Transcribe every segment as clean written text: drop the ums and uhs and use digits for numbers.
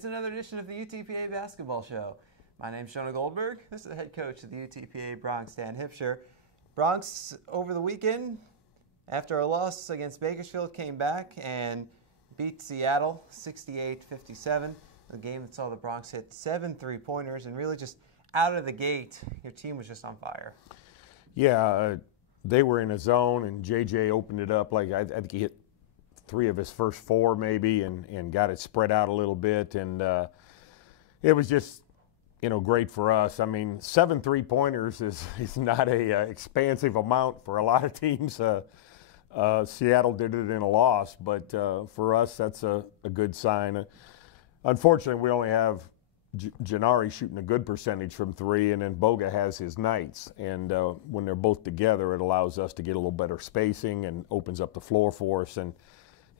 It's another edition of the UTPA Basketball Show. My name's Jonah Goldberg. This is the head coach of the UTPA Bronx, Dan Hipsher. Bronx, over the weekend, after a loss against Bakersfield, came back and beat Seattle 68-57. A game that saw the Bronx hit 7 3-pointers, and really just out of the gate, your team was just on fire. Yeah, they were in a zone, and JJ opened it up. Like I think he hit 3 of his first 4 maybe, and got it spread out a little bit, and it was just, great for us. I mean, 7 3-pointers is not a expansive amount for a lot of teams. Seattle did it in a loss, but for us, that's a good sign. Unfortunately, we only have Gennari shooting a good percentage from 3, and then Boga has his nights. And when they're both together, it allows us to get a little better spacing and opens up the floor for us. And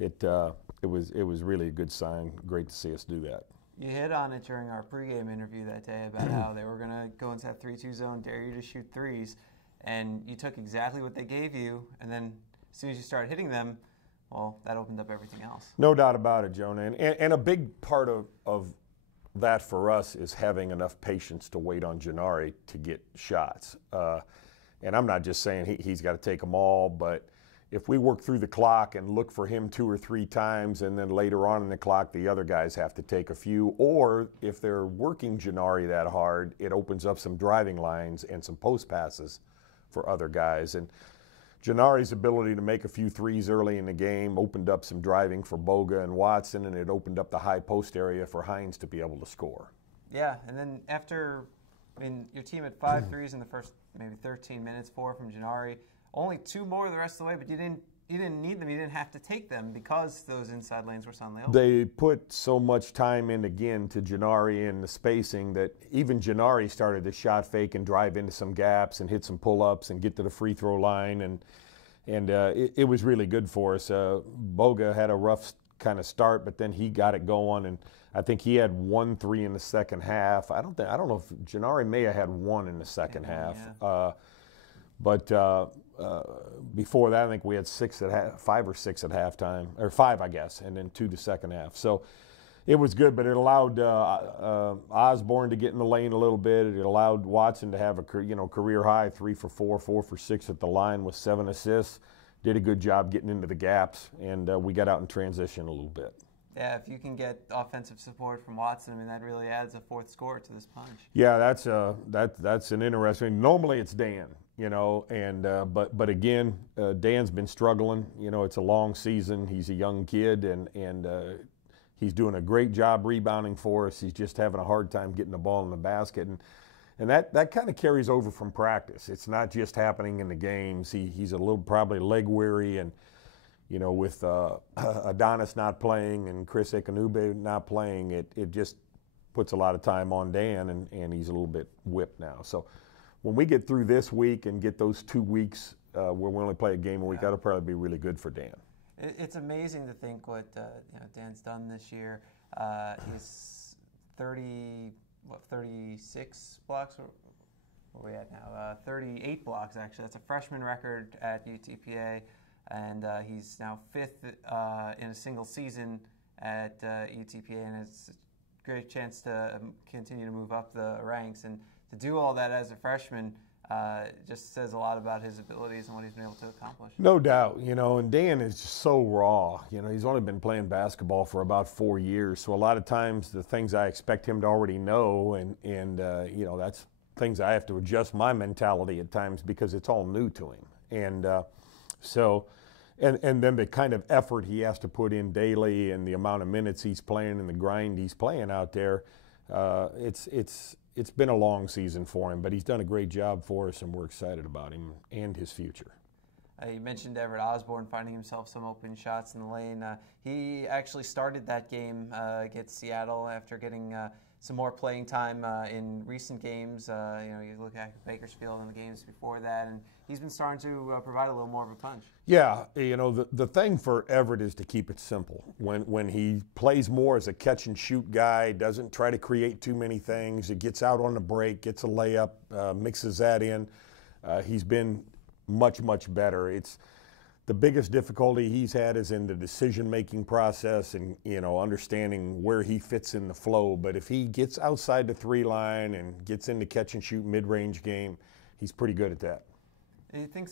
it was really a good sign. Great to see us do that. You hit on it during our pregame interview that day about how they were going to go into that 3-2 zone, dare you to shoot threes, and you took exactly what they gave you, and then as soon as you started hitting them, well, that opened up everything else. No doubt about it, Jonah. And a big part of that for us is having enough patience to wait on Gennari to get shots. And I'm not just saying he's got to take them all, but if we work through the clock and look for him 2 or 3 times, and then later on in the clock, the other guys have to take a few, or if they're working Gennari that hard, it opens up some driving lines and some post passes for other guys. And Gennari's ability to make a few threes early in the game opened up some driving for Boga and Watson, and it opened up the high post area for Hines to be able to score. Yeah, and then after, your team had 5 threes in the first maybe 13 minutes, 4 from Gennari. Only 2 more the rest of the way, but you didn't need them. You didn't have to take them because those inside lanes were suddenly open. They put so much time in again to Gennari and the spacing that even Gennari started to shot fake and drive into some gaps and hit some pull-ups and get to the free throw line, and it was really good for us. Boga had a rough kind of start, but then he got it going, and I think he had 1 3 in the second half. I don't know if Gennari may have had 1 in the second half, yeah. But before that, I think we had 5 or 6 at halftime, or 5, I guess, and then 2 the second half. So it was good, but it allowed Osborne to get in the lane a little bit. It allowed Watson to have a career high 3 for 4, 4 for 6 at the line with 7 assists. Did a good job getting into the gaps, and we got out in transition a little bit. Yeah, if you can get offensive support from Watson, that really adds a 4th score to this punch. Yeah, that's an interesting. Normally it's Dan, and but again, Dan's been struggling. It's a long season. He's a young kid, and he's doing a great job rebounding for us. He's just having a hard time getting the ball in the basket, and that kind of carries over from practice. It's not just happening in the games. He's a little probably leg weary, and with Adonis not playing and Chris Ekanube not playing, it just puts a lot of time on Dan, and he's a little bit whipped now. So when we get through this week and get those 2 weeks where we only play a game a week, that'll probably be really good for Dan. It's amazing to think what Dan's done this year. He's 36 blocks. What are we at now? 38 blocks, actually. That's a freshman record at UTPA. And he's now 5th in a single season at UTPA, and it's a great chance to continue to move up the ranks. And to do all that as a freshman just says a lot about his abilities and what he's been able to accomplish. No doubt, and Dan is just so raw. He's only been playing basketball for about 4 years, so a lot of times the things I expect him to already know, and that's things I have to adjust my mentality at times because it's all new to him. And And then the kind of effort he has to put in daily and the amount of minutes he's playing and the grind he's playing out there, it's been a long season for him, but he's done a great job for us, and we're excited about him and his future. You mentioned Everett Osborne finding himself some open shots in the lane. He actually started that game against Seattle after getting some more playing time in recent games. You look at Bakersfield and the games before that, and he's been starting to provide a little more of a punch. Yeah, the thing for Everett is to keep it simple. When he plays more as a catch and shoot guy, doesn't try to create too many things, he gets out on the break, gets a layup, mixes that in. He's been much better. the biggest difficulty he's had is in the decision-making process and, understanding where he fits in the flow. But if he gets outside the 3 line and gets into catch and shoot mid-range game, he's pretty good at that. Do you think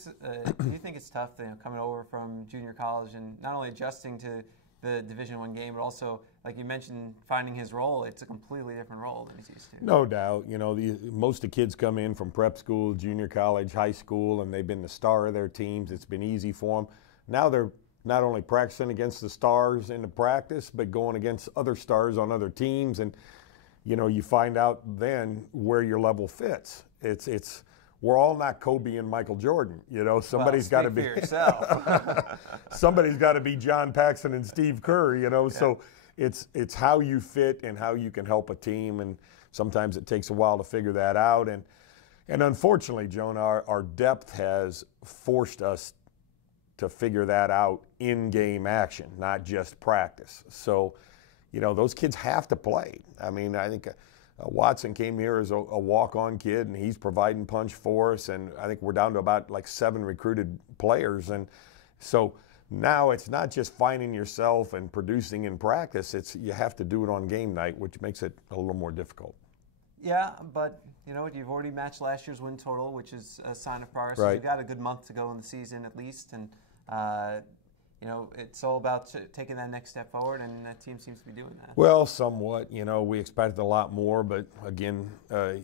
it's tough, coming over from junior college and not only adjusting to the Division I game, but also, like you mentioned, finding his role? It's a completely different role than he's used to. No doubt. Most of the kids come in from prep school, junior college, high school, and they've been the star of their teams. It's been easy for them. Now they're not only practicing against the stars in the practice, but going against other stars on other teams. And, you find out then where your level fits. We're all not Kobe and Michael Jordan. Somebody's got to be yourself. Somebody's got to be John Paxson and Steve Kerr. Yeah. So it's how you fit and how you can help a team, and sometimes it takes a while to figure that out. And unfortunately, Jonah, our depth has forced us to figure that out in game action, not just practice. So, those kids have to play. I mean, I think Watson came here as a walk-on kid, and he's providing punch for us, and I think we're down to about 7 recruited players. And so now it's not just finding yourself and producing in practice, you have to do it on game night, which makes it a little more difficult. Yeah, but you've already matched last year's win total, which is a sign of progress. Right. So you've got a good month to go in the season at least, and it's all about taking that next step forward, and that team seems to be doing that. Well, somewhat. We expected a lot more, but again,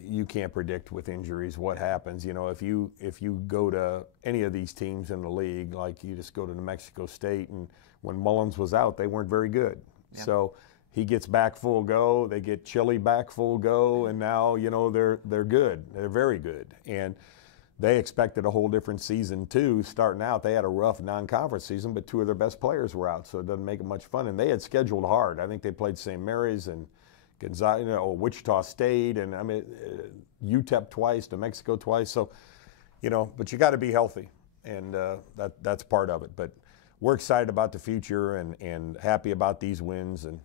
you can't predict with injuries what happens. If you go to any of these teams in the league, like you just go to New Mexico State, and when Mullins was out, they weren't very good. Yep. So he gets back full go. They get Chile back full go, and now they're good. They're very good, and they expected a whole different season too. Starting out, they had a rough non-conference season, but 2 of their best players were out, so it doesn't make it much fun. And they had scheduled hard. I think they played St. Mary's and Gonzaga, Wichita State, and UTEP twice, New Mexico twice. So, but you got to be healthy, and that's part of it. But we're excited about the future and happy about these wins. And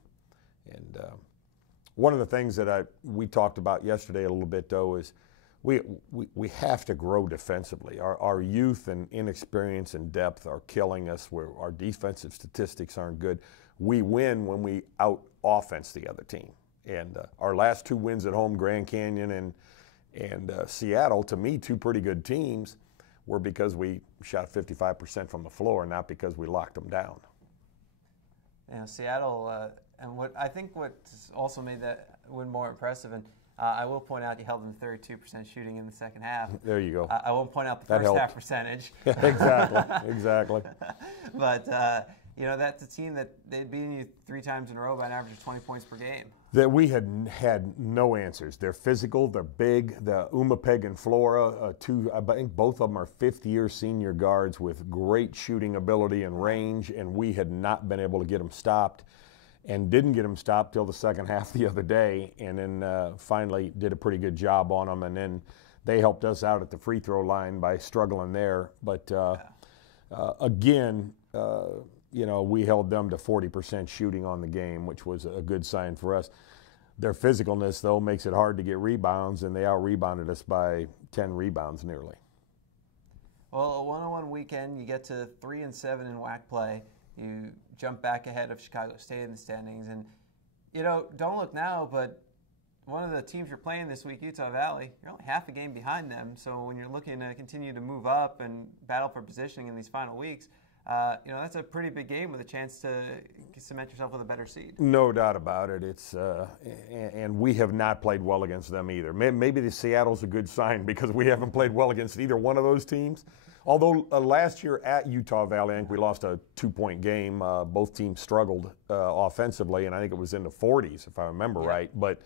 one of the things that we talked about yesterday a little bit though is, we have to grow defensively. Our youth and inexperience and depth are killing us. Our defensive statistics aren't good. We win when we out-offense the other team. And our last 2 wins at home, Grand Canyon and Seattle, to me, 2 pretty good teams, were because we shot 55% from the floor, not because we locked them down. Seattle, and what also made that win more impressive, and I will point out you held them 32% shooting in the second half. There you go. I won't point out the first half percentage. Exactly. But, that's a team that they'd beaten you 3 times in a row by an average of 20 points per game. That we had no answers. They're physical, they're big. The Umapeg and Flora, I think both of them are 5th-year senior guards with great shooting ability and range, and we had not been able to get them stopped. And didn't get them stopped till the second half the other day, and then finally did a pretty good job on them. And then they helped us out at the free throw line by struggling there. But again, we held them to 40% shooting on the game, which was a good sign for us. Their physicalness, though, makes it hard to get rebounds, and they out-rebounded us by 10 rebounds nearly. Well, a one-on-one weekend, you get to 3-7 in WAC play. You jump back ahead of Chicago State in the standings. And, don't look now, but one of the teams you're playing this week, Utah Valley, you're only half a game behind them. So when you're looking to continue to move up and battle for positioning in these final weeks, that's a pretty big game with a chance to cement yourself with a better seed. No doubt about it. It's and we have not played well against them either. Maybe the Seattle's a good sign because we haven't played well against either one of those teams. Although last year at Utah Valley, I think we lost a 2-point game. Both teams struggled offensively, and I think it was in the 40s, if I remember right. But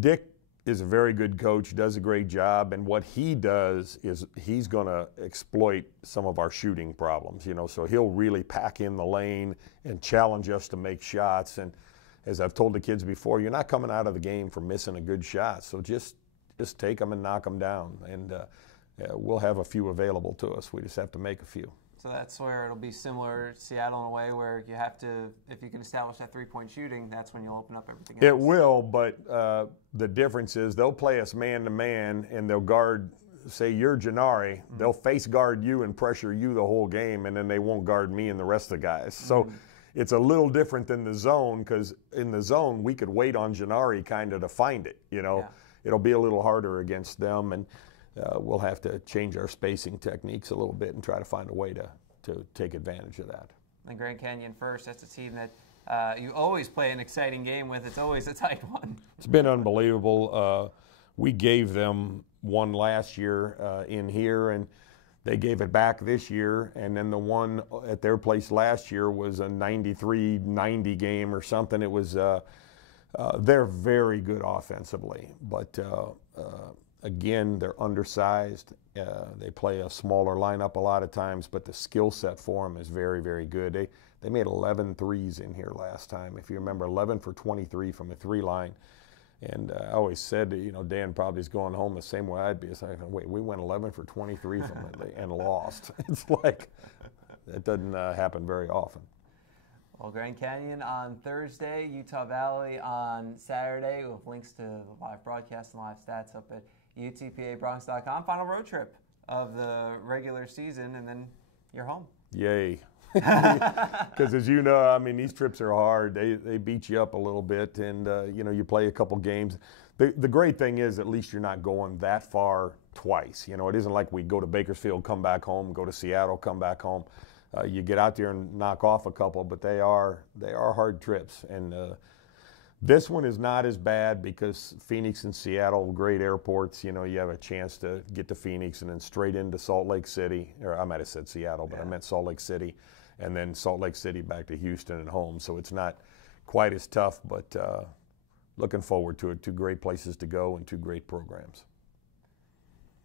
Dick is a very good coach, does a great job, and what he does is he's going to exploit some of our shooting problems. So he'll really pack in the lane and challenge us to make shots. And as I've told the kids before, you're not coming out of the game for missing a good shot. So just take them and knock them down, and we'll have a few available to us. We just have to make a few. So that's where it'll be similar to Seattle in a way where you have to, if you can establish that 3-point shooting, that's when you'll open up everything else. It will, but the difference is they'll play us man-to-man, and they'll guard say you're Gennari, they'll face guard you and pressure you the whole game, and then they won't guard me and the rest of the guys. So it's a little different than the zone, because in the zone we could wait on Gennari kind of to find it. You know, it'll be a little harder against them, and we'll have to change our spacing techniques a little bit and try to find a way to take advantage of that. And Grand Canyon First, that's a team that you always play an exciting game with. It's always a tight one. It's been unbelievable. We gave them one last year in here, and they gave it back this year. And then the one at their place last year was a 93-90 game or something. It was, they're very good offensively, but again, they're undersized. They play a smaller lineup a lot of times, but the skill set for them is very, very good. They made 11 threes in here last time. If you remember, 11 for 23 from a three line. And I always said, you know, Dan probably is going home the same way I'd be. It's like, wait, we went 11 for 23 from it and lost. It's like, that doesn't happen very often. Well, Grand Canyon on Thursday, Utah Valley on Saturday. We'll have links to the live broadcast and live stats up at UTPABronx.com. Final road trip of the regular season, and then you're home. Yay. Because as you know, I mean, these trips are hard. They beat you up a little bit, and you know, you play a couple games. The great thing is at least you're not going that far twice. You know, it isn't like we go to Bakersfield, come back home, go to Seattle, come back home. You get out there and knock off a couple, but they are hard trips. And this one is not as bad because Phoenix and Seattle, great airports. You know, you have a chance to get to Phoenix and then straight into Salt Lake City. Or I might have said Seattle, but I meant Salt Lake City. And then Salt Lake City back to Houston and home. So it's not quite as tough, but looking forward to it. Two great places to go and two great programs.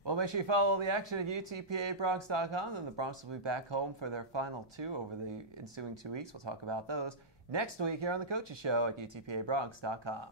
Well, make sure you follow the action at UTPABronx.com, and the Bronx will be back home for their final two over the ensuing 2 weeks. We'll talk about those next week here on the Coaches Show at UTPABronx.com.